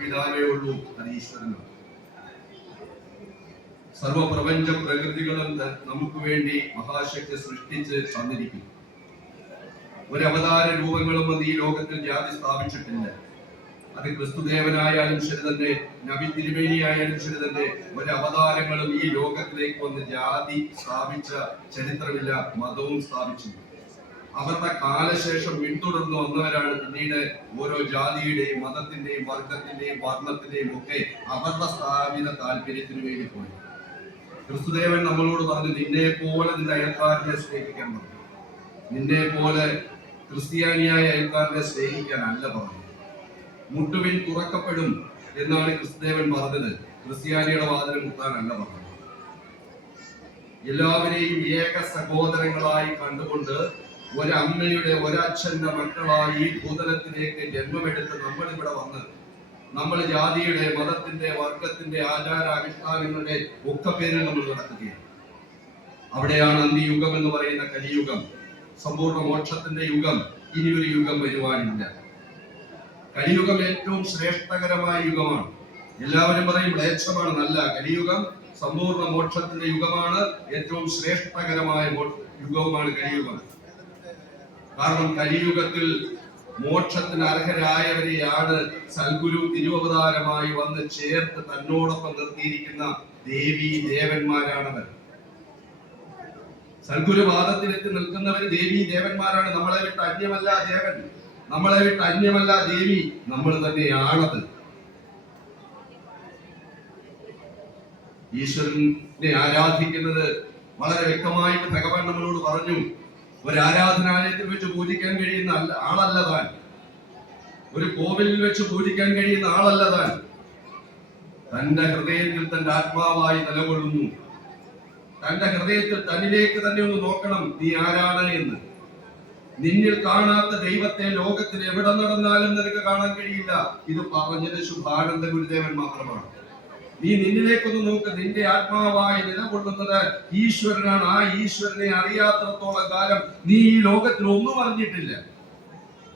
പിതാവേ ഉള്ളൂ അത് ഈശ്വരനാണ് സർവപ്രപഞ്ച പ്രകൃതികളും നമുക്ക് വേണ്ടി മഹാശക്തി സൃഷ്ടിച്ച് തന്നിരിക്കുന്നു. ഒരു അവതാര രൂപങ്ങളും അത് ഈ ലോകത്തിൽ ജാതി സ്ഥാപിച്ചിട്ടില്ല. അത് ക്രിസ്തുദേവനായാലും ശരി തന്നെ നബി തിരുമേനിയായാലും ശരി തന്നെ ഒരു അവതാരങ്ങളും ഈ ലോകത്തിലേക്ക് വന്ന് ജാതി സ്ഥാപിച്ച ചരിത്രമില്ല മതവും സ്ഥാപിച്ചില്ല. അവരുടെ കാലശേഷം പിന്തുടർന്നു വന്നവരാണ് പിന്നീട് ഓരോ ജാതിയുടെയും മതത്തിന്റെയും വർഗത്തിന്റെയും വർണത്തിന്റെയും ഒക്കെ അവരുടെ സ്ഥാപിത താല്പര്യത്തിന് വേണ്ടി പോയി ക്രിസ്തുദേവൻ നമ്മളോട് പറഞ്ഞു നിന്നെ പോലെ നിന്റെ അയൽക്കാരനെ സ്നേഹിക്കാൻ പറഞ്ഞു. നിന്നെ പോലെ ക്രിസ്ത്യാനിയായ അയൽക്കാരനെ സ്നേഹിക്കാൻ അല്ല പറഞ്ഞു. മുട്ടുവിൻ തുറക്കപ്പെടും എന്നാണ് ക്രിസ്തുദേവൻ പറഞ്ഞത്. ക്രിസ്ത്യാനിയുടെ വാതിൽ മുട്ടാനല്ല പറഞ്ഞത് എല്ലാവരെയും ഏക സഹോദരങ്ങളായി കണ്ടുകൊണ്ട് ഒരമ്മയുടെ ഒരച്ഛന്റെ മക്കളായി ഈ ഭൂതലത്തിലേക്ക് ജന്മമെടുത്ത് നമ്മൾ ഇവിടെ വന്ന് നമ്മൾ ജാതിയുടെ മതത്തിന്റെ വർഗത്തിന്റെ ആചാര അനുഷ്ഠാനങ്ങളുടെ ഒക്കെ പേരിൽ നമ്മൾ നടക്കുകയാണ്. അവിടെയാണ് അന്ത്യയുഗം എന്ന് പറയുന്ന കലിയുഗം. സമ്പൂർണ മോക്ഷത്തിന്റെ യുഗം. ഇനിയൊരു യുഗം വരുവാനില്ല. കലിയുഗം ഏറ്റവും ശ്രേഷ്ഠകരമായ യുഗമാണ്. എല്ലാവരും പറയും മ്ലേച്ഛമാണ്. നല്ല കലിയുഗം സമ്പൂർണ മോക്ഷത്തിന്റെ യുഗമാണ്. ഏറ്റവും ശ്രേഷ്ഠകരമായ യുഗവുമാണ് കലിയുഗം. കാരണം കലിയുഗത്തിൽ മോക്ഷത്തിന് അർഹരായവരെയാണ് സൽഗുരു തിരുവവതാരമായി വന്ന് ചേർത്ത് തന്നോടൊപ്പം നിർത്തിയിരിക്കുന്ന ദേവി ദേവന്മാരാണവർ. സൽഗുരുവാദത്തിലെത്തി നിൽക്കുന്നവർ ദേവി ദേവന്മാരാണ്. നമ്മളെ വിട്ട് അന്യമല്ല ദേവൻ. നമ്മളെ വിട്ട് അന്യമല്ല ദേവി. നമ്മൾ തന്നെയാണത്. ഈശ്വരനെ ആരാധിക്കുന്നത് വളരെ വ്യക്തമായിട്ട് ഭഗവാൻ നമ്മളോട് പറഞ്ഞു. ഒരു ആരാധനാലയത്തിൽ വെച്ച് പൂജിക്കാൻ കഴിയുന്ന ആളല്ല താൻ. ഒരു കോവിലിൽ വെച്ച് പൂജിക്കാൻ കഴിയുന്ന ആളല്ല താൻ. തന്റെ ഹൃദയത്തിൽ തന്റെ ആത്മാവായി നിലകൊള്ളുന്നു. തന്റെ ഹൃദയത്തിൽ തന്നിലേക്ക് തന്നെ ഒന്ന് നോക്കണം നീ ആരാണ് എന്ന്. നിന്നിൽ കാണാത്ത ദൈവത്തെ ലോകത്തിൽ എവിടെ നടന്നാലും നിനക്ക് കാണാൻ കഴിയില്ല. ഇത് പറഞ്ഞത് ശുഭാനന്ദ ഗുരുദേവൻ മാത്രമാണ്. നീ നിന്നിലേക്കൊന്ന് നോക്ക്. നിന്റെ ആത്മാവായി നിലകൊള്ളുന്നത് ഈശ്വരനാണ്. ആ ഈശ്വരനെ അറിയാത്തടത്തോളം കാലം നീ ഈ ലോകത്തിൽ ഒന്നും അറിഞ്ഞിട്ടില്ല.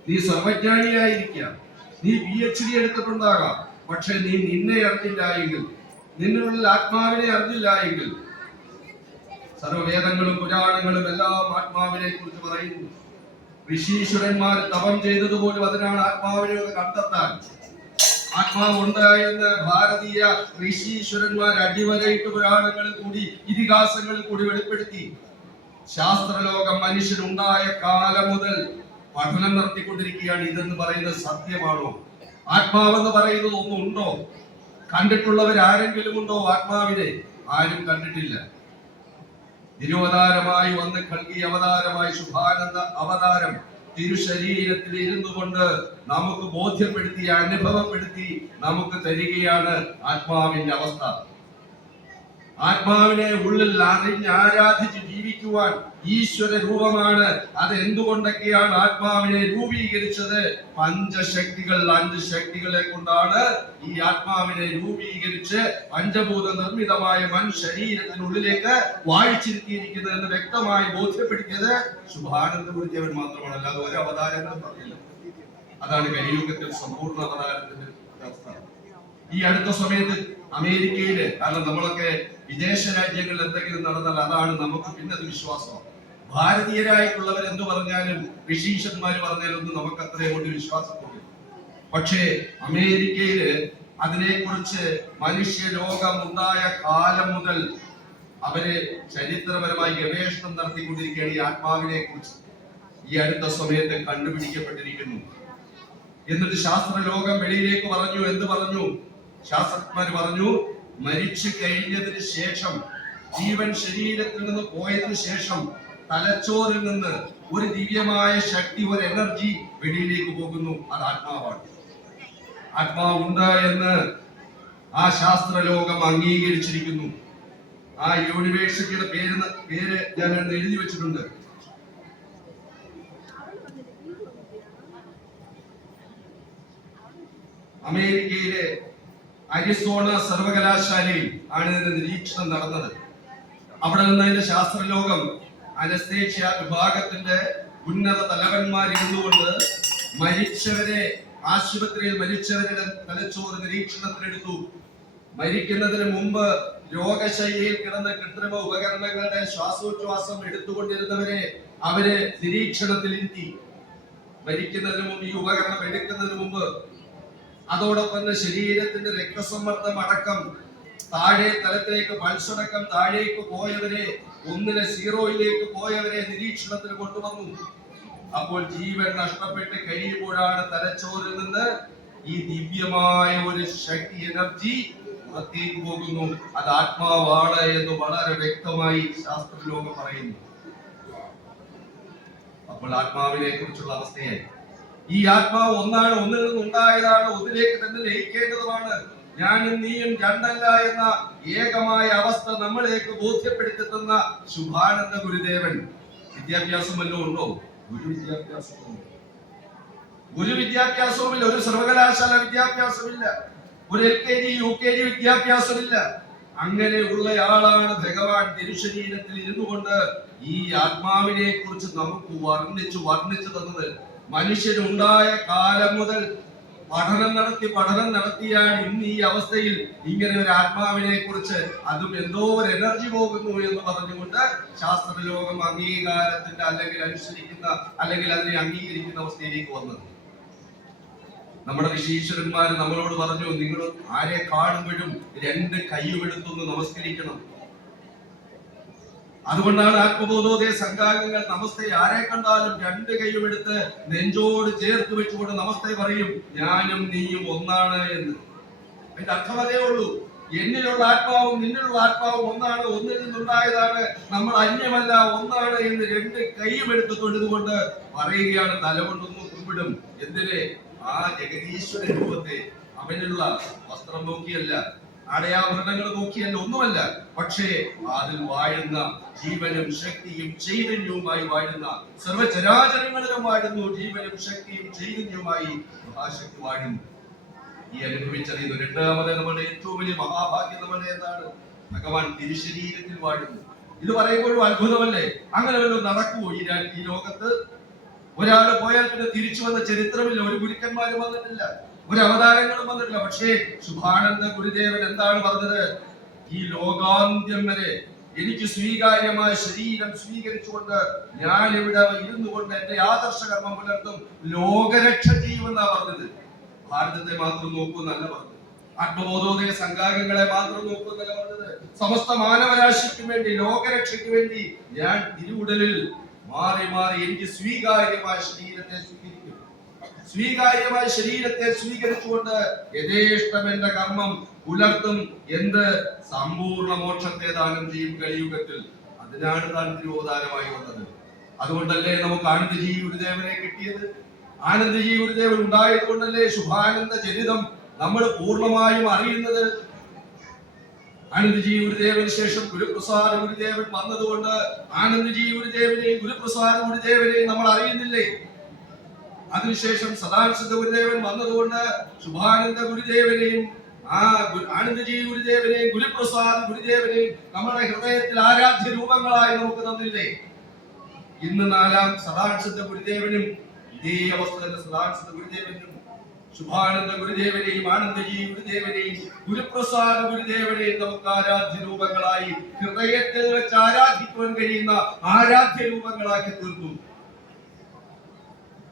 നീ സർവജ്ഞാനിയായിരിക്കാം. നീ പി എച്ച് ഡി എടുത്തിട്ടുണ്ടാകാം. പക്ഷെ നീ നിന്നെ അറിഞ്ഞില്ല എങ്കിൽ നിന്നിലുള്ള ആത്മാവിനെ അറിഞ്ഞില്ല എങ്കിൽ സർവവേദങ്ങളും പുരാണങ്ങളും എല്ലാം ആത്മാവിനെ കുറിച്ച് പറയുന്നു. ഋഷീശ്വരന്മാർ തപം ചെയ്തതുപോലും അതിനാണ് ആത്മാവിനെ കണ്ടെത്താൻ. ആത്മാവുണ്ട് എന്ന് ഭാരതീയ ഋഷീശ്വരന്മാർ അടിവരയിട്ട് പുരാണങ്ങളിൽ കൂടി ഇതിഹാസങ്ങളിൽ കൂടി വെളിപ്പെടുത്തി. ശാസ്ത്രലോകം മനുഷ്യനുണ്ടായ കാലം മുതൽ പഠനം നടത്തിക്കൊണ്ടിരിക്കുകയാണ്. ഇതെന്ന് പറയുന്നത് സത്യമാണോ? ആത്മാവെന്ന് പറയുന്നത് ഒന്നുണ്ടോ കണ്ടിട്ടുള്ളവർ ആരെങ്കിലും ഉണ്ടോ ആത്മാവിനെ? ആരും കണ്ടിട്ടില്ല. തിരുവതാരമായി വന്ന് കൽകി അവതാരമായി ശുഭാനന്ദ അവതാരം തിരുശരീരത്തിൽ ഇരുന്നു കൊണ്ട് നമുക്ക് ബോധ്യപ്പെടുത്തി അനുഭവപ്പെടുത്തി നമുക്ക് തരികയാണ് ആത്മാവിന്റെ അവസ്ഥ. ആത്മാവിനെ ഉള്ളിൽ അറിഞ്ഞ് ആരാധിച്ച് ജീവിക്കുവാൻ ഈശ്വര രൂപമാണ്. അത് എന്തുകൊണ്ടൊക്കെയാണ് ആത്മാവിനെ രൂപീകരിച്ചത്? പഞ്ചശക്തികൾ അഞ്ച് ശക്തികളെ കൊണ്ടാണ് ഈ ആത്മാവിനെ രൂപീകരിച്ച് പഞ്ചഭൂത നിർമ്മിതമായ മൻ ശരീരത്തിനുള്ളിലേക്ക് വായിച്ചിരുത്തിയിരിക്കുന്നത് എന്ന് വ്യക്തമായി ബോധ്യപ്പെടുത്തിയത് ശുഭാനന്ദ ഗുരുദേവൻ മാത്രമാണ് അല്ലാതെ ഒരു അവതാരങ്ങളും പറഞ്ഞില്ല. അതാണ് കലിയുഗത്തിൽ സമ്പൂർണ അവതാരത്തിന്റെ അവസ്ഥ. ഈ അടുത്ത സമയത്ത് അമേരിക്കയിൽ കാരണം നമ്മളൊക്കെ വിദേശ രാജ്യങ്ങളിൽ എന്തെങ്കിലും നടന്നാൽ അതാണ് നമുക്ക് പിന്നെ വിശ്വാസം. ഭാരതീയരായിട്ടുള്ളവർ എന്ന് പറഞ്ഞാലും വിശീഷന്മാർ പറഞ്ഞാലും ഒന്നും നമുക്ക് അത്രയും കൊണ്ട് വിശ്വാസം പക്ഷേ അമേരിക്കയിൽ അതിനെക്കുറിച്ച് മനുഷ്യ ലോകം ഉണ്ടായ കാലം മുതൽ അവർ ചരിത്രപരമായി ഗവേഷണം നടത്തിക്കൊണ്ടിരിക്കുകയാണ് ഈ ആത്മാവിനെ കുറിച്ച് ഈ അടുത്ത സമയത്ത് കണ്ടുപിടിക്കപ്പെട്ടിരിക്കുന്നു. എന്നിട്ട് ശാസ്ത്ര ലോകം വെളിയിലേക്ക് പറഞ്ഞു എന്ത് പറഞ്ഞു? ശാസ്ത്രജ്ഞർ പറഞ്ഞു മരിച്ചു കഴിഞ്ഞതിന് ശേഷം ജീവൻ ശരീരത്തിൽ നിന്ന് പോയതിനു ശേഷം തലച്ചോറിൽ നിന്ന് ഒരു ദിവ്യമായ ശക്തി ഒരു എനർജി വെളിയിലേക്ക് പോകുന്നു. അത് ആത്മാവാണ്. ആത്മാവുണ്ട് എന്ന് ആ ശാസ്ത്രലോകം അംഗീകരിച്ചിരിക്കുന്നു. ആ യൂണിവേഴ്സിറ്റിയുടെ പേര് പേര് ഞാൻ എഴുതി വെച്ചിട്ടുണ്ട്. അമേരിക്കയിലെ അരിസോണ സർവകലാശാലയിൽ ആണ് ഇതിന്റെ നിരീക്ഷണം നടന്നത്. അവിടെ നിന്ന് അതിന്റെ ശാസ്ത്രലോകം അനസ്തേഷ്യ വിഭാഗത്തിന്റെ ഉന്നത തലവന്മാരിരുന്നുകൊണ്ട് മരിച്ചവരെ ആശുപത്രിയിൽ മരിച്ചവരുടെ തലച്ചോറ് നിരീക്ഷണത്തിലെടുത്തു. മരിക്കുന്നതിന് മുമ്പ് രോഗശൈലിയിൽ കിടന്ന കൃത്രിമ ഉപകരണങ്ങളുടെ ശ്വാസോച്ഛ്വാസം എടുത്തുകൊണ്ടിരുന്നവരെ അവരെ നിരീക്ഷണത്തിൽ ഇരുത്തി മരിക്കുന്നതിന് മുമ്പ് ഈ ഉപകരണം എടുക്കുന്നതിന് മുമ്പ് അതോടൊപ്പം തന്നെ ശരീരത്തിന്റെ രക്തസമ്മർദ്ദം അടക്കം താഴെ തലത്തിലേക്ക് പൾസടക്കം താഴേക്ക് പോയവരെ ഒന്നിനെ സീറോയിലേക്ക് പോയവരെ നിരീക്ഷണത്തിന് കൊണ്ടുവന്നു. അപ്പോൾ ജീവൻ നഷ്ടപ്പെട്ട് കഴിയുമ്പോഴാണ് തലച്ചോറിൽ നിന്ന് ഈ ദിവ്യമായ ഒരു ശക്തി എനർജി പുറത്തേക്ക് പോകുന്നു. അത് ആത്മാവാണ് എന്ന് വളരെ വ്യക്തമായി ശാസ്ത്രലോകം പറയുന്നു. അപ്പോൾ ആത്മാവിനെ കുറിച്ചുള്ള അവസ്ഥയായി. ഈ ആത്മാവ് ഒന്നാണ് ഒന്നിൽ നിന്നുണ്ടായതാണ് ഒന്നിലേക്ക് തന്നെ ലയിക്കേണ്ടതുമാണ്. ഞാനും നീയും രണ്ടല്ല എന്ന ഏകമായ അവസ്ഥ നമ്മളേക്ക് ബോധ്യപ്പെടുത്തി തന്ന ശുഭാനന്ദ ഗുരുദേവൻ. വിദ്യാഭ്യാസം വല്ലതും ഉണ്ടോ? ഗുരു വിദ്യാഭ്യാസമുണ്ടോ ഒരു വിദ്യാഭ്യാസവുമില്ല ഒരു സർവകലാശാല വിദ്യാഭ്യാസമില്ല ഒരു L K G U K G വിദ്യാഭ്യാസമില്ല. അങ്ങനെയുള്ള ആളാണ് ഭഗവാൻ തിരുശരീരത്തിൽ ഇരുന്നു കൊണ്ട് ഈ ആത്മാവിനെ കുറിച്ച് നമുക്ക് വർണിച്ചു വർണിച്ചു തന്നത്. മനുഷ്യനുണ്ടായ കാലം മുതൽ പഠനം നടത്തി പഠനം നടത്തിയാണ് ഇന്ന് ഈ അവസ്ഥയിൽ ഇങ്ങനെ ഒരു ആത്മാവിനെ കുറിച്ച് അതും എന്തോ ഒരു എനർജി പോകുന്നു എന്ന് പറഞ്ഞുകൊണ്ട് ശാസ്ത്രലോകം അംഗീകാരത്തിന്റെ അല്ലെങ്കിൽ അനുസരിക്കുന്ന അല്ലെങ്കിൽ അതിനെ അംഗീകരിക്കുന്ന അവസ്ഥയിലേക്ക് വന്നത്. നമ്മുടെ ഋഷീശ്വരന്മാര് നമ്മളോട് പറഞ്ഞു നിങ്ങൾ ആരെ കാണുമ്പോഴും രണ്ട് കൈയുമെടുത്തൊന്ന് നമസ്കരിക്കണം. അതുകൊണ്ടാണ് ആത്മബോധോദയ സംഘാംഗങ്ങൾ നമസ്തേ ആരെ കണ്ടാലും രണ്ട് കൈയും എടുത്ത് നെഞ്ചോട് ചേർത്ത് വെച്ചുകൊണ്ട് നമസ്തേ പറയും ഞാനും നീയും ഒന്നാണ് എന്ന്. അതിന്റെ അർത്ഥം അതേ ഉള്ളൂ. എന്നിലുള്ള ആത്മാവും നിന്നിലുള്ള ആത്മാവും ഒന്നാണ്. ഒന്നിൽ നിന്നുണ്ടായതാണ് നമ്മൾ അന്യമല്ല ഒന്നാണ് എന്ന് രണ്ട് കൈയും എടുത്ത് തൊഴുതുകൊണ്ട് പറയുകയാണ്. തലകൊണ്ടൊന്ന് കുമ്പിടും എന്തിനെ? ആ ജഗദീശ്വര രൂപത്തെ. അവനുള്ള വസ്ത്രം നോക്കിയല്ല. അടയാഭരണങ്ങൾ നോക്കിയല്ല ഒന്നുമല്ല പക്ഷേ അതിൽ വാഴുന്ന ജീവനും ശക്തിയും ചൈതന്യവുമായി വാഴുന്ന സർവചരാചരങ്ങളിലും വാഴുന്നു ജീവനും ശക്തിയും ചൈതന്യവുമായി മഹാശക്തി വാഴുന്നു. ഈ അനുഭവിച്ചറിയുന്നു രണ്ടാമത് നമ്മുടെ ഏറ്റവും വലിയ മഹാഭാഗ്യം നമ്മുടെ എന്താണ്? ഭഗവാൻ തിരുശരീരത്തിൽ വാഴുന്നു. ഇത് പറയുമ്പോഴും അത്ഭുതമല്ലേ? അങ്ങനെ വല്ലതും നടക്കുമോ ഈ ഈ ലോകത്ത്? ഒരാൾ പോയാൽ പിന്നെ തിരിച്ചു വന്ന ചരിത്രമില്ല ഒരു ഗുരുക്കന്മാരും വന്നിട്ടില്ല. ഒരു അവതാരങ്ങളും വന്നിട്ടില്ല. പക്ഷേ ശുഭാനന്ദ ഗുരുദേവൻ എന്താണ് പറഞ്ഞത്? ഈ ലോകാന്ത്യം വരെ എനിക്ക് സ്വീകാര്യമായ ശരീരം സ്വീകരിച്ചുകൊണ്ട് ഞാൻ ഇവിടെ ഇരുന്നു കൊണ്ട് എന്റെ ആദർശ കർമ്മം പുലർത്തും ലോകരക്ഷ ചെയ്യുമെന്നാ പറഞ്ഞത്. ഭാരതത്തെ മാത്രം നോക്കൂ പറഞ്ഞത്. ആത്മബോധോദയ സംഘാംഗങ്ങളെ മാത്രം നോക്കൂ എന്നല്ല പറഞ്ഞത്. സമസ്ത മാനവരാശിക്ക് വേണ്ടി ലോകരക്ഷയ്ക്ക് വേണ്ടി ഞാൻ തിരുവുടലിൽ മാറി മാറി എനിക്ക് സ്വീകാര്യമായ ശരീരത്തെ സ്വീകരിക്കും. സ്വീകാര്യമായ ശരീരത്തെ സ്വീകരിച്ചുകൊണ്ട് യഥേഷ്ടം എന്റെ കർമ്മം പുലർത്തും എന്ത് സമ്പൂർണ മോക്ഷത്തെ ദാനം ചെയ്യും കലിയുഗത്തിൽ. അതിനാണ് താൻ തിരുവോദാരമായി വന്നത്. അതുകൊണ്ടല്ലേ നമുക്ക് ആനന്ദജി ഗുരുദേവനെ കിട്ടിയത്? ആനന്ദജി ഗുരുദേവൻ ഉണ്ടായത് കൊണ്ടല്ലേ ശുഭാനന്ദ ചരിതം നമ്മൾ പൂർണമായും അറിയുന്നത്? ആനന്ദജി ഗുരുദേവന് ശേഷം ഗുരുപ്രസാദ ഗുരുദേവൻ വന്നതുകൊണ്ട് ആനന്ദജി ഗുരുദേവനെയും ഗുരുപ്രസാദ ഗുരുദേവനെയും നമ്മൾ അറിയുന്നില്ലേ? അതിനുശേഷം സദാശുദ്ധ ഗുരുദേവൻ വന്നതുകൊണ്ട് ശുഭാനന്ദ ഗുരുദേവനെയും ആ ആനന്ദജി ഗുരുദേവനെയും ഗുരുപ്രസാദ് ഗുരുദേവനെയും നമ്മുടെ ഹൃദയത്തിൽ ആരാധ്യ രൂപങ്ങളായി നമുക്ക് തന്നില്ലേ? ഇന്ന് നാലാം സദാശുദ്ധ ഗുരുദേവനും ഇതേ അവസ്ഥ തന്നെ സദാശുദ്ധ ഗുരുദേവനും. ശുഭാനന്ദ ഗുരുദേവനെയും ആനന്ദജി ഗുരുദേവനെയും ഗുരുപ്രസാദ് ഗുരുദേവനെയും നമുക്ക് ആരാധ്യ രൂപങ്ങളായി ഹൃദയത്തിൽ വെച്ച് ആരാധിക്കുവാൻ കഴിയുന്ന ആരാധ്യ രൂപങ്ങളാക്കി തീർന്നു.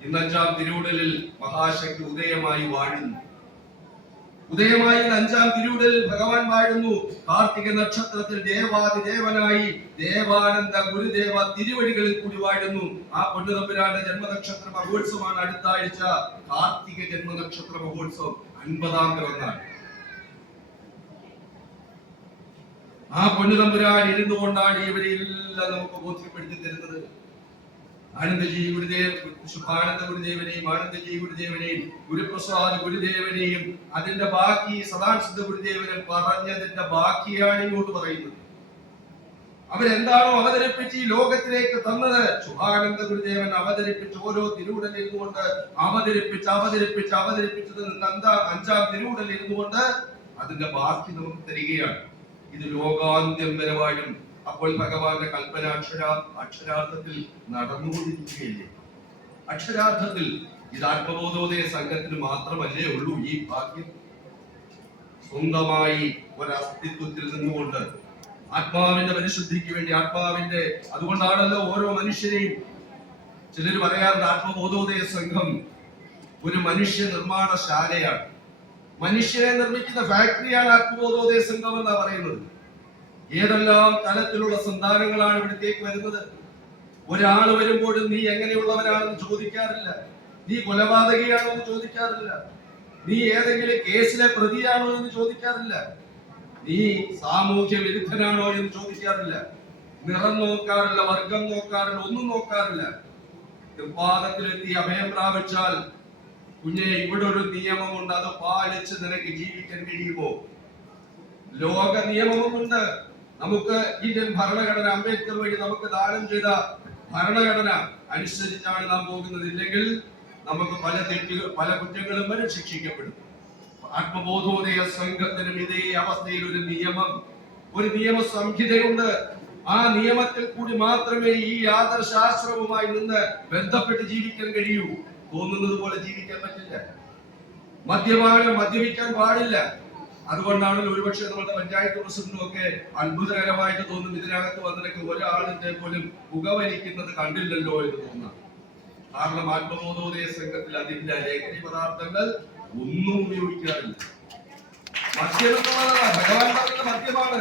ഇന്ന് തിരൂടലിൽ മഹാശക്തി ഉദയമായി വാഴുന്നു. ഉദയമായി അഞ്ചാം തിരൂടലിൽ ഭഗവാൻ വാഴുന്നു. കാർത്തിക നക്ഷത്രത്തിൽ ദേവാതിദേവനായി ദേവാനന്ദ ഗുരുദേവ തിരുവഴികളിൽ കൂടി വാഴുന്നു. ആ പൊന്നുതമ്പുരാന്റെ ജന്മനക്ഷത്ര മഹോത്സവമാണ് അടുത്ത ആഴ്ച കാർത്തിക ജന്മനക്ഷത്ര മഹോത്സവം അൻപതാം പിറന്നാൾ. ആ പൊന്നുതമ്പുരാൻ ഇരുന്നു കൊണ്ടാണ് ഇവരെല്ലാം നമുക്ക് ബോധ്യപ്പെടുത്തി തരുന്നത്. ആനന്ദജി ഗുരുദേവ ശുഭാനന്ദ ഗുരുദേവനെയും ആനന്ദജി ഗുരുദേവനെയും ഗുരുപ്രസാദ് ഗുരുദേവനെയും അതിന്റെ ബാക്കി സദാശുദ്ധ ഗുരുദേവനും പറഞ്ഞതിന്റെ ബാക്കിയാണ് ഇങ്ങോട്ട് പറയുന്നത്. അവരെന്താണോ അവതരിപ്പിച്ച് ഈ ലോകത്തിലേക്ക് തന്നത്? ശുഭാനന്ദ ഗുരുദേവൻ അവതരിപ്പിച്ച് ഓരോ തിരുവുടലിൽ ഇരുന്നുകൊണ്ട് അവതരിപ്പിച്ച് അവതരിപ്പിച്ച് അവതരിപ്പിച്ചത് എന്താ അഞ്ചാം തിരുവുടലിൽ ഇരുന്നുകൊണ്ട് അതിന്റെ ബാക്കി നമുക്ക് തരികയാണ്. ഇത് ലോകാന്ത്യം വരെ വാഴും. അപ്പോൾ ഭഗവാന്റെ കൽപ്പന അക്ഷരാ അക്ഷരാർത്ഥത്തിൽ നടന്നുകൊണ്ടിരിക്കുകയില്ലേ? അക്ഷരാർത്ഥത്തിൽ ഇത് ആത്മബോധോദയ സംഘത്തിന് മാത്രമല്ലേ ഉള്ളൂ ഈ ഭാഗ്യം? സ്വന്തമായി ഒരസ്തിത്വത്തിൽ നിന്നുകൊണ്ട് ആത്മാവിന്റെ പരിശുദ്ധിക്ക് വേണ്ടി ആത്മാവിന്റെ അതുകൊണ്ടാണല്ലോ ഓരോ മനുഷ്യരെയും ചിലർ പറയാറുണ്ട് ആത്മബോധോദയ സംഘം ഒരു മനുഷ്യ നിർമ്മാണശാലയാണ്. മനുഷ്യനെ നിർമ്മിക്കുന്ന ഫാക്ടറിയാണ് ആത്മബോധോദയ സംഘം എന്നാ പറയുന്നത്. ഏതെല്ലാം തലത്തിലുള്ള സന്താനങ്ങളാണ് ഇവിടത്തേക്ക് വരുന്നത്? ഒരാൾ വരുമ്പോഴും നീ എങ്ങനെയുള്ളവരാണെന്ന് ചോദിക്കാറില്ല. നീ കൊലപാതകയാണോ എന്ന് ചോദിക്കാറില്ല. നീ ഏതെങ്കിലും കേസിലെ പ്രതിയാണോ എന്ന് ചോദിക്കാറില്ല. നീ സാമൂഹ്യ വിരുദ്ധനാണോ എന്ന് ചോദിക്കാറില്ല. നിറം നോക്കാറില്ല വർഗം നോക്കാറില്ല ഒന്നും നോക്കാറില്ല. നിർവാദത്തിലെത്തി അഭയം പ്രാപിച്ചാൽ കുഞ്ഞെ ഇവിടെ ഒരു നിയമമുണ്ട്. അത് പാലിച്ച് നിനക്ക് ജീവിക്കാൻ കഴിയുമോ? ലോക നിയമവുമുണ്ട് നമുക്ക് ഇന്ത്യൻ ഭരണഘടന അംബേദ്കർ വഴി നമുക്ക് ദാനം ചെയ്ത ഭരണഘടന അനുസരിച്ചാണ് നാം പോകുന്നത്. ഇല്ലെങ്കിൽ നമുക്ക് പല തെറ്റുകൾ പല കുറ്റങ്ങളും വരെ ശിക്ഷിക്കപ്പെടും. ആത്മബോധോദയ സംഘത്തിനും ഇതേ അവസ്ഥയിൽ ഒരു നിയമം ഒരു നിയമ സംഹിതയുണ്ട് ആ നിയമത്തിൽ കൂടി മാത്രമേ ഈ ആദർശാശ്രമവുമായി നിന്ന് ബന്ധപ്പെട്ട് ജീവിക്കാൻ കഴിയൂ. തോന്നുന്നത് പോലെ ജീവിക്കാൻ പറ്റില്ല. മദ്യപാനം മദ്യപിക്കാൻ പാടില്ല. അതുകൊണ്ടാണ് ഒരുപക്ഷെ നമ്മുടെ പഞ്ചായത്ത് പ്രസിഡന്റും ഒക്കെ അത്ഭുതകരമായിട്ട് തോന്നും ഇതിനകത്ത് വന്നിട്ട് ഒരാളിന്റെ പോലും പുകവലിക്കുന്നത് കണ്ടില്ലല്ലോ എന്ന് തോന്നാം കാരണം ആത്മബോധോദയ സംഘത്തിൽ അതിന്റെ ലഹരി പദാർത്ഥങ്ങൾ ഒന്നും ഉപയോഗിക്കാറില്ല. ഭഗവാൻ പറഞ്ഞ മദ്യമാണ്.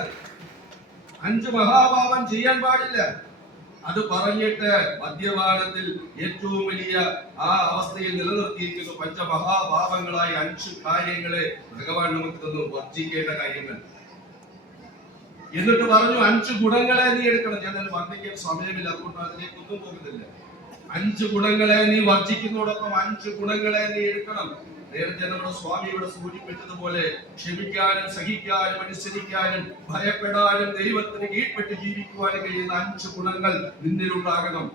അഞ്ച് മഹാഭാവം ചെയ്യാൻ പാടില്ല. അത് പറഞ്ഞിട്ട് മദ്യപാനത്തിൽ ഏറ്റവും വലിയ ആ അവസ്ഥയിൽ നിലനിർത്തിയിരിക്കുന്ന പഞ്ചമഹാഭാവങ്ങളായ അഞ്ച് കാര്യങ്ങളെ ഭഗവാൻ നമുക്ക് തന്നു. വർജിക്കേണ്ട കാര്യങ്ങൾ. എന്നിട്ട് പറഞ്ഞു അഞ്ച് ഗുണങ്ങളെ നീ എടുക്കണം. ഞാൻ അതിന് വർണിക്കാൻ സമയമില്ല അതുകൊണ്ട് അതിലേക്ക് ഒന്നും പോകുന്നില്ല അഞ്ച് ഗുണങ്ങളെ നീ വർജിക്കുന്നതോടൊപ്പം അഞ്ച് ഗുണങ്ങളെ നീ എടുക്കണം. നേരത്തെ നമ്മുടെ സൂചിപ്പിച്ചതുപോലെ ക്ഷമിക്കാനും സഹിക്കാനും അനുസരിക്കാനും ഭയപ്പെടാനും ദൈവത്തിന് കീഴ്പ്പെട്ട് ജീവിക്കുവാനും കഴിയുന്ന അഞ്ച് ഗുണങ്ങൾ നിന്നിലുണ്ടാകണം.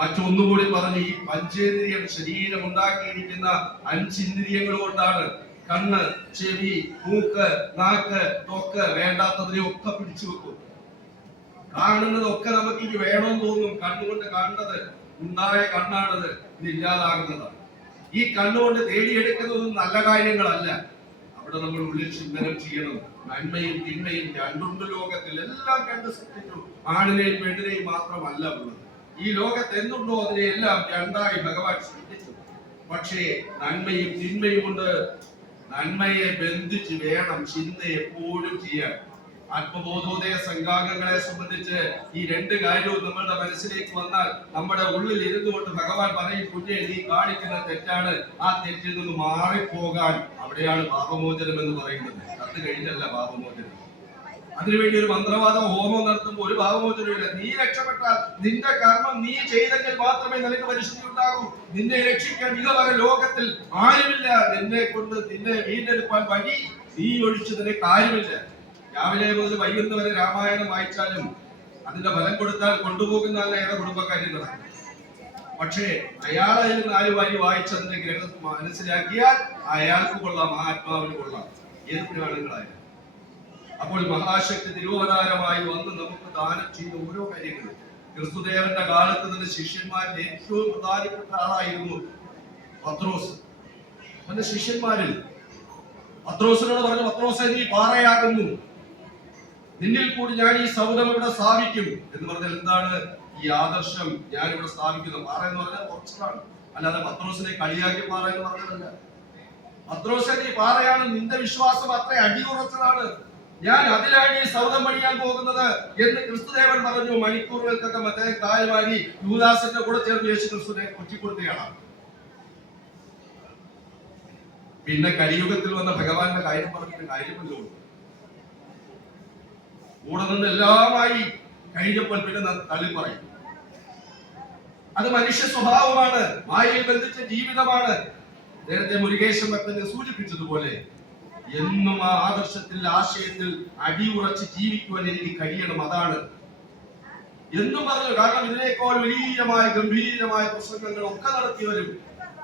മറ്റൊന്നുകൂടി പറഞ്ഞു ഈ പഞ്ചേന്ദ്രിയം ശരീരം ഉണ്ടാക്കിയിരിക്കുന്ന അഞ്ച് ഇന്ദ്രിയങ്ങൾ കൊണ്ടാണ് കണ്ണ് ചെവി മൂക്ക് നാക്ക് തൊക്ക് വേണ്ടാത്തതിനെ ഒക്കെ പിടിച്ചു വെക്കും. കാണുന്നതൊക്കെ നമുക്ക് ഇനി വേണമെന്ന് തോന്നും കണ്ണുകൊണ്ട് കാണുന്നത് ഉണ്ടായ കണ്ണാണത് ഇത് ഇല്ലാതാകുന്നതാണ്. ഈ കണ്ണുകൊണ്ട് തേടിയെടുക്കുന്നത് നല്ല കാര്യങ്ങളല്ല. അവിടെ നമ്മൾ ഉള്ളിൽ ചിന്തനം ചെയ്യണം. നന്മയും തിന്മയും രണ്ടുണ്ട് ലോകത്തിൽ എല്ലാം കണ്ട് സൃഷ്ടിച്ചു. ആണിനെയും പെണ്ണിനെയും മാത്രമല്ല ഉള്ളത്. ഈ ലോകത്ത് എന്തുണ്ടോ അതിനെ എല്ലാം രണ്ടായി ഭഗവാൻ സൃഷ്ടിച്ചു. പക്ഷേ നന്മയും തിന്മയും കൊണ്ട് നന്മയെ ബന്ധിച്ച് വേണം ചിന്ത എപ്പോഴും ചെയ്യാൻ. ആത്മബോധോദയ സംഘാംഗങ്ങളെ സംബന്ധിച്ച് ഈ രണ്ട് കാര്യവും നമ്മളുടെ മനസ്സിലേക്ക് വന്നാൽ നമ്മുടെ ഉള്ളിൽ ഇരുന്നുകൊണ്ട് ഭഗവാൻ പറയും കുഞ്ഞെ നീ കാണിക്കുന്ന തെറ്റാണ്. ആ തെറ്റിൽ നിന്ന് മാറിപ്പോകാൻ അവിടെയാണ് പാപമോചനം എന്ന് പറയുന്നത്. അത് കഴിഞ്ഞല്ല പാപമോചനം. അതിനുവേണ്ടി ഒരു മന്ത്രവാദം ഹോമം നടത്തുമ്പോൾ ഒരു ഭാവമോചനമില്ല നീ രക്ഷപ്പെട്ടാൽ നിന്റെ കർമ്മം നീ ചെയ്തെങ്കിൽ മാത്രമേ നിനക്ക് പരിശുദ്ധി ഉണ്ടാകൂ. നിന്നെ രക്ഷിക്കാൻ ഇതുവരെ ലോകത്തിൽ ആരുമില്ല. നിന്നെ കൊണ്ട് നിന്നെ വീണ്ടെടുക്കാൻ വഴി നീ ഒഴിച്ചു നിനക്ക് ആരുമില്ല. രാവിലെ മുതൽ വൈകുന്നേരം വരെ രാമായണം വായിച്ചാലും അതിന്റെ ഫലം കൊടുത്താൽ കൊണ്ടുപോകുന്ന കുടുംബക്കാര്യം നടക്കും പക്ഷേ അയാളെ നാല് വരി വായിച്ചതിന്റെ ഗ്രഹം മനസ്സിലാക്കിയാൽ അയാൾക്ക് കൊള്ളാം ആത്മാവിന് കൊള്ളാം. ഏത് പുരാണങ്ങളായാലും. അപ്പോൾ മഹാശക്തി തിരുവതാരമായി വന്ന് നമുക്ക് ദാനം ചെയ്ത ഓരോ കാര്യങ്ങളും. ക്രിസ്തുദേവന്റെ കാലത്ത് തന്നെ ശിഷ്യന്മാരിൽ ഏറ്റവും പ്രധാനപ്പെട്ട ആളായിരുന്നു പത്രോസ്. അവന്റെ ശിഷ്യന്മാരിൽ പത്രോസിനോട് പറഞ്ഞു പത്രോസ് നീ പാറയാകുന്നു. നിന്നിൽ കൂടി ഞാൻ ഈ സൗദം ഇവിടെ സ്ഥാപിക്കും എന്ന് പറഞ്ഞാൽ എന്താണ്? ഈ ആദർശം ഞാൻ ഇവിടെ സ്ഥാപിക്കുന്നു. പാറ എന്ന് പറഞ്ഞാൽ കുറച്ചതാണ് അല്ലാതെ പത്രോസിനെ കളിയാക്കി പാറ എന്ന് പറഞ്ഞതല്ല പത്രോസെ ഈ പാറയാണ് നിന്റെ വിശ്വാസം അത്ര അടിയുറച്ചതാണ്. ഞാൻ അതിലാണ് ഈ സൗദം പണിയാൻ പോകുന്നത് എന്ന് ക്രിസ്തുദേവൻ പറഞ്ഞു. മണിക്കൂറുകൾക്കൊക്കെ മറ്റേ കാൽവാരി യൂദാസിന്റെ കൂടെ ചേർന്ന് യേശു ക്രിസ്തുവിനെ കുറ്റിക്കൊടുത്തയാണ് പിന്നെ കലിയുഗത്തിൽ വന്ന ഭഗവാന്റെ കാര്യം പറഞ്ഞിട്ട് കാര്യമല്ലോ. കൂടെ നിന്ന് എല്ലാമായി കഴിഞ്ഞപ്പോൾ പിന്നെ തള്ളി പറയും. അത് മനുഷ്യ സ്വഭാവമാണ് മായയിൽ ബന്ധിച്ച ജീവിതമാണ്. നേരത്തെ മുരുകേശൻ ഭക്തനെ സൂചിപ്പിച്ചതുപോലെ എന്നും ആ ആദർശത്തിൽ ആശയത്തിൽ അടിയുറച്ച് ജീവിക്കുവാൻ എനിക്ക് കഴിയണം അതാണ്. എന്നും പറഞ്ഞു കാരണം ഇതിനേക്കാൾ വലിയമായ ഗംഭീരമായ പ്രസംഗങ്ങൾ ഒക്കെ നടത്തിയവരും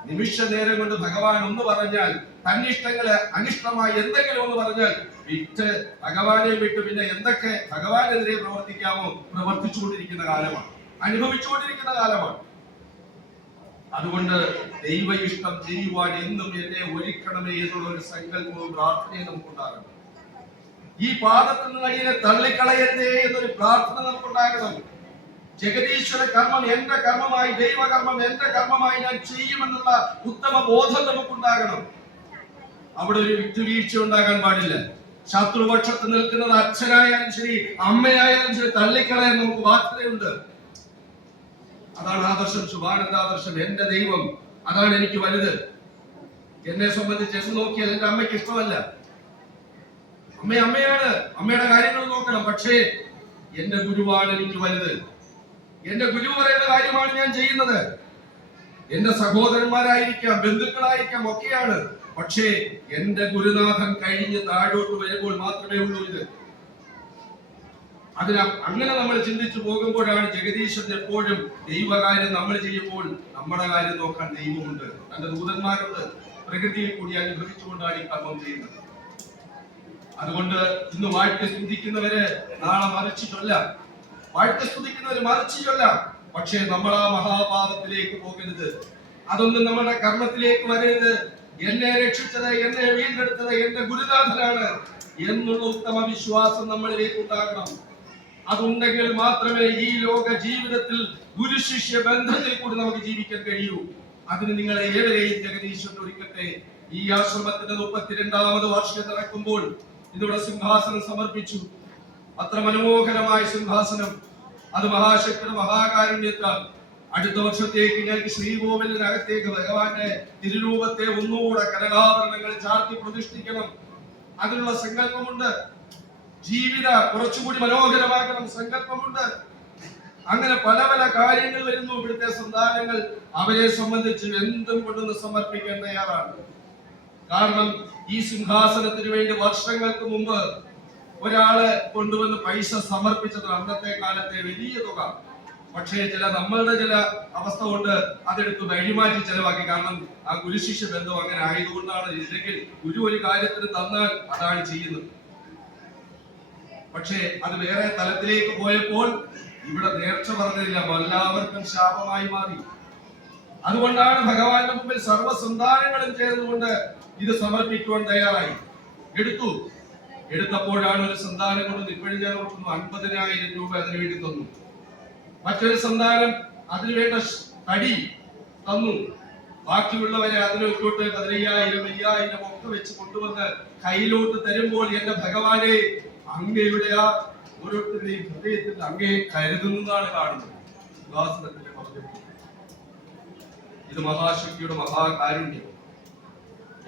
നിമിഷ നേരം കൊണ്ട് ഭഗവാൻ ഒന്ന് പറഞ്ഞാൽ തന്നിഷ്ടങ്ങളെ അനിഷ്ടമായി എന്തെങ്കിലും ഒന്ന് പറഞ്ഞാൽ വിറ്റ് ഭഗവാനെ വിട്ട്. പിന്നെ എന്തൊക്കെ ഭഗവാനെതിരെ പ്രവർത്തിക്കാമോ? പ്രവർത്തിച്ചുകൊണ്ടിരിക്കുന്ന കാലമാണ്. അനുഭവിച്ചുകൊണ്ടിരിക്കുന്ന കാലമാണ്. അതുകൊണ്ട് ദൈവ ഇഷ്ടം ചെയ്യുവാൻ എന്നും എന്നെ ഒരുക്കണമേ എന്നുള്ള ഒരു സങ്കല്പവും പ്രാർത്ഥനയും നമുക്കുണ്ടാകണം. ഈ പാദത്തിൽ നിന്ന് അടിയനെ തള്ളിക്കളയരുതേ എന്നൊരു പ്രാർത്ഥന നമുക്കുണ്ടാകണം. ജഗദീശ്വര കർമ്മം എന്റെ കർമ്മമായി ദൈവകർമ്മം എന്റെ കർമ്മമായി ഞാൻ ചെയ്യുമെന്നുള്ള ഉത്തമ ബോധം നമുക്കുണ്ടാകണം. അവിടെ ഒരു വിട്ടുവീഴ്ച ഉണ്ടാകാൻ പാടില്ല. ശത്രുപക്ഷത്ത് നിൽക്കുന്നത് അച്ഛനായാലും ശരി അമ്മയായാലും ശരി തള്ളിക്കളയാൻ നമുക്ക് ബാധ്യതയുണ്ട്. അതാണ് ആദർശം ശുഭാനന്ദാദർശം എന്റെ ദൈവം. അതാണ് എനിക്ക് വലുത്. എന്നെ സംബന്ധിച്ച് എന്ന് നോക്കിയാൽ എന്റെ അമ്മയ്ക്ക് ഇഷ്ടമല്ല. അമ്മ അമ്മയാണ്. അമ്മയുടെ കാര്യങ്ങൾ നോക്കണം. പക്ഷേ എന്റെ ഗുരുവാണ് എനിക്ക് വലുത്. എന്റെ ഗുരു പറയുന്ന കാര്യമാണ് ഞാൻ ചെയ്യുന്നത്. എന്റെ സഹോദരന്മാരായിരിക്കാം ബന്ധുക്കളായിരിക്കാം ഒക്കെയാണ്. പക്ഷേ എന്റെ ഗുരുനാഥൻ കഴിഞ്ഞ് താഴോട്ട് വരുമ്പോൾ മാത്രമേ ഉള്ളൂ ഇത്. അതിന് അങ്ങനെ നമ്മൾ ചിന്തിച്ചു പോകുമ്പോഴാണ് ജഗദീശൻ എപ്പോഴും ദൈവകാര്യം നമ്മൾ ചെയ്യുമ്പോൾ നമ്മുടെ കാര്യം നോക്കാൻ ദൈവമുണ്ട്. തന്റെ ദൂതന്മാരുണ്ട് പ്രകൃതിയിൽ കൂടി അനുഭവിച്ചുകൊണ്ടാണ് ഈ കർമ്മം ചെയ്യുന്നത്. അതുകൊണ്ട് ഇന്ന് വാഴ്ത്തി സ്തുതിക്കുന്നവര് നാളെ മറിച്ചിട്ടല്ല. ചൊല്ലാം സ്തുതിക്കുന്നവര് മറിച്ചിട്ടല്ല. ചൊല്ലാം പക്ഷേ നമ്മൾ ആ മഹാപാപത്തിലേക്ക് പോകരുത്. അതൊന്നും നമ്മുടെ കർമ്മത്തിലേക്ക് വരരുത്. എന്നെ രക്ഷിച്ചത് എന്നെ വീണ്ടെടുത്തത് എന്റെ ഗുരുനാഥനാണ് എന്നുള്ള ഉത്തമ വിശ്വാസം നമ്മളിലേക്ക് ഉണ്ടാകണം. അതുണ്ടെങ്കിൽ മാത്രമേ ഈ ലോക ജീവിതത്തിൽ ഗുരുശിഷ്യ ബന്ധത്തിൽ കൂടി നമുക്ക് ജീവിക്കാൻ കഴിയൂ. അതിന് നിങ്ങളെ ഏവരെയും ജഗദീശ്വരൻ ഒരുക്കട്ടെ. ഈ ആശ്രമത്തിന്റെ മുപ്പത്തിരണ്ടാമത് വർഷം നടക്കുമ്പോൾ ഇതിവിടെ സിംഹാസനം സമർപ്പിച്ചു. അത്ര മനോഹരമായ സിംഹാസനം. അത് മഹാശക്തിയുടെ മഹാകാരുണ്യത്താൽ അടുത്ത വർഷത്തേക്ക് ഞാൻ ശ്രീകോവിലിനകത്തേക്ക് ഭഗവാന്റെ തിരുരൂപത്തെ ഒന്നുകൂടെ കനകാഭരണങ്ങൾ ചാർത്തി പ്രതിഷ്ഠിക്കണം. അതിനുള്ള സങ്കല്പമുണ്ട്. ജീവിത കുറച്ചുകൂടി മനോഹരമാക്കണം സങ്കല്പമുണ്ട്. അങ്ങനെ പല പല കാര്യങ്ങൾ വരുന്നു. ഇവിടുത്തെ സന്താനങ്ങൾ അവരെ സംബന്ധിച്ച് എന്തും കൊണ്ടൊന്ന് സമർപ്പിക്കാൻ തയ്യാറാണ്. കാരണം ഈ സിംഹാസനത്തിന് വേണ്ടി വർഷങ്ങൾക്ക് മുമ്പ് ഒരാളെ കൊണ്ടുവന്ന് പൈസ സമർപ്പിച്ചത് അന്നത്തെ കാലത്തെ വലിയ തുക. പക്ഷേ ചില നമ്മളുടെ ചില അവസ്ഥ കൊണ്ട് അതെടുത്ത് വഴിമാറ്റി ചെലവാക്കി. കാരണം ആ ഗുരുശിഷ്യ ബന്ധം അങ്ങനെ ആയതുകൊണ്ടാണ് ഇല്ലെങ്കിൽ ഗുരു ഒരു കാര്യത്തിന് തന്നാൽ അതാണ് ചെയ്യുന്നത്. പക്ഷേ അത് വേറെ തലത്തിലേക്ക് പോയപ്പോൾ ഇവിടെ നേർച്ച പറഞ്ഞില്ല എല്ലാവർക്കും ശാപമായി മാറി. അതുകൊണ്ടാണ് ഭഗവാന്റെ മുമ്പിൽ സർവസന്താനങ്ങളും ചേർന്നുകൊണ്ട് ഇത് സമർപ്പിക്കുവാൻ തയ്യാറായി. എടുത്തു. എടുത്തപ്പോഴാണ് ഒരു സന്താനം കൊണ്ട് ഇപ്പോഴും ഞാൻ അൻപതിനായിരം രൂപ അതിനു വേണ്ടി തന്നു. മറ്റൊരു സന്താനം അതിനുവേണ്ട തടി തന്നു. ബാക്കിയുള്ളവരെ അതിലോട്ട് പതിനയ്യായിരം അയ്യായിരം ഒക്കെ വെച്ച് കൊണ്ടുവന്ന് കയ്യിലോട്ട് തരുമ്പോൾ എന്റെ ഭഗവാനെ അങ്ങയുടെ ആ ഓരോരുത്തരുടെയും ഹൃദയത്തിൽ അങ്ങയെ കരുതുന്നതാണ് കാണുന്നത്. ഇത് മഹാശക്തിയുടെ മഹാകാരുണ്യം.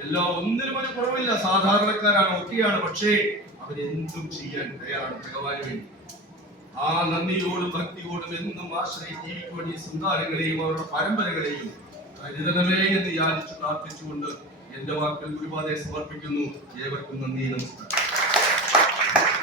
എല്ലാ ഒന്നിനും ഒരു കുറവില്ല. സാധാരണക്കാരാണ് ഒക്കെയാണ്. പക്ഷേ അവരെന്തും ചെയ്യാൻ തയ്യാറാണ്. ഭഗവാന് വേണ്ടി. ആ നന്ദിയോടും ഭക്തിയോടും എന്നും ആശ്രയി ജീവിക്കുവാൻ ഈ സന്താനങ്ങളെയും അവരുടെ പരമ്പരകളെയും കരുതണമേ എന്ന് യാചിച്ചു പ്രാർത്ഥിച്ചുകൊണ്ട് എന്റെ വാക്കിൽ ഗുരുപാതയെ സമർപ്പിക്കുന്നു. ഏവർക്കും നന്ദി നമസ്കാരം.